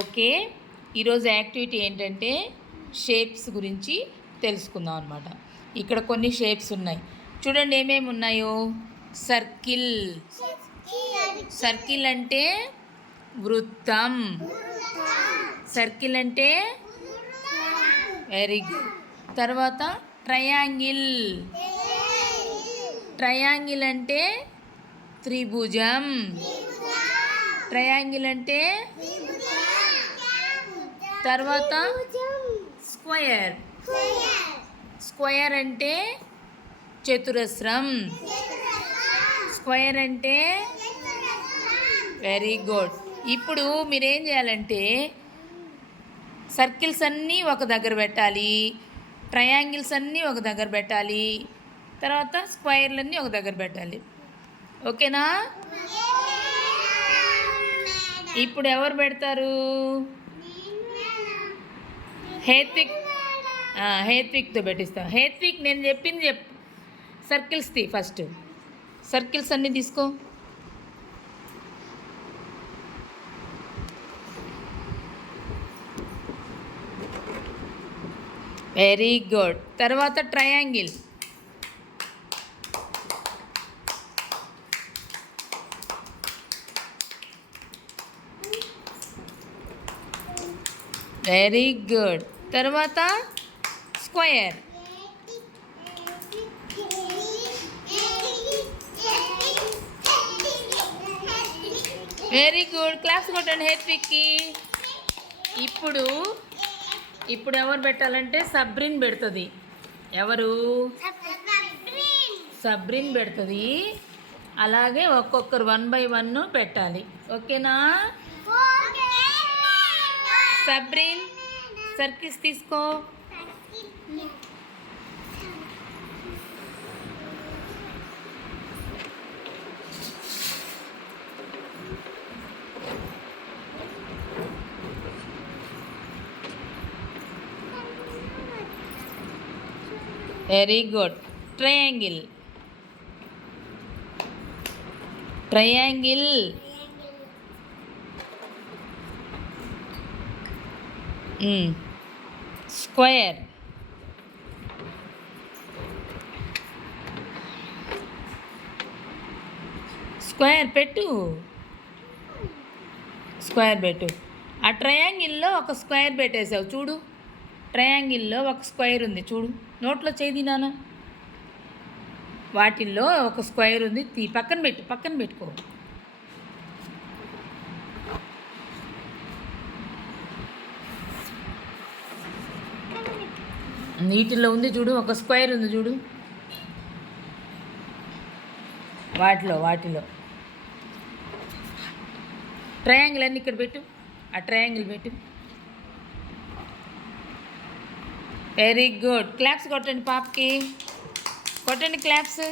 Okay, ఈరోజు activity ఏంటంటే shapes గురించి తెలుసుకుందాం అనమాట. ఇక్కడ కొన్ని షేప్స్ ఉన్నాయి, చూడండి ఏమేమి ఉన్నాయో. సర్కిల్, సర్కిల్ అంటే వృత్తం. సర్కిల్ అంటే వెరీ గుడ్. తర్వాత ట్రయాంగిల్, ట్రయాంగిల్ అంటే త్రిభుజం. ట్రయాంగిల్ అంటే తర్వాత స్క్వయర్, స్క్వయర్ అంటే చతురస్రం. స్క్వయర్ అంటే వెరీ గుడ్. ఇప్పుడు మీరేం చేయాలంటే సర్కిల్స్ అన్నీ ఒక దగ్గర పెట్టాలి, ట్రయాంగిల్స్ అన్నీ ఒక దగ్గర పెట్టాలి, తర్వాత స్క్వైర్లన్నీ ఒక దగ్గర పెట్టాలి. ఓకేనా? ఇప్పుడు ఎవరు పెడతారు? హేత్విక్, హేత్విక్తో పెట్టిస్తాం. హేత్విక్, నేను చెప్పింది సర్కిల్స్ తీ. ఫస్ట్ సర్కిల్స్ అన్నీ తీసుకో. Very good. తర్వాత ట్రయాంగిల్. Very good. తర్వాత స్క్వయర్. Very good. క్లాప్స్ కొట్టండి హేత్విక్కి. ఇప్పుడు ఇప్పుడు ఎవరు పెట్టాలంటే సబ్రిన్ పెడుతుంది. ఎవరు? సబ్రిన్ పెడుతుంది. అలాగే ఒక్కొక్కరు 1 by 1 పెట్టాలి. ఓకేనా? సబ్రిన్, సర్కిల్స్ తీసుకో. Very good. Triangle, triangle. Square, square పెట్టు, స్క్వయర్ పెట్టు. ఆ ట్రయాంగిల్లో ఒక స్క్వయర్ పెట్టేసావు చూడు. ట్రయాంగిల్లో ఒక స్క్వైర్ ఉంది చూడు. నోట్లో చేయి నాన్న. వాటిల్లో ఒక స్క్వైర్ ఉంది, పక్కన పెట్టు, పక్కన పెట్టుకో. నీటిలో ఉంది చూడు, ఒక స్క్వైర్ ఉంది చూడు. వాటిలో ట్రయాంగిల్ అన్నీ ఇక్కడ పెట్టు. ఆ ట్రయాంగిల్ పెట్టు. Very good. క్లాప్స్ కొట్టండి పాపకి, కొట్టండి క్లాప్స్.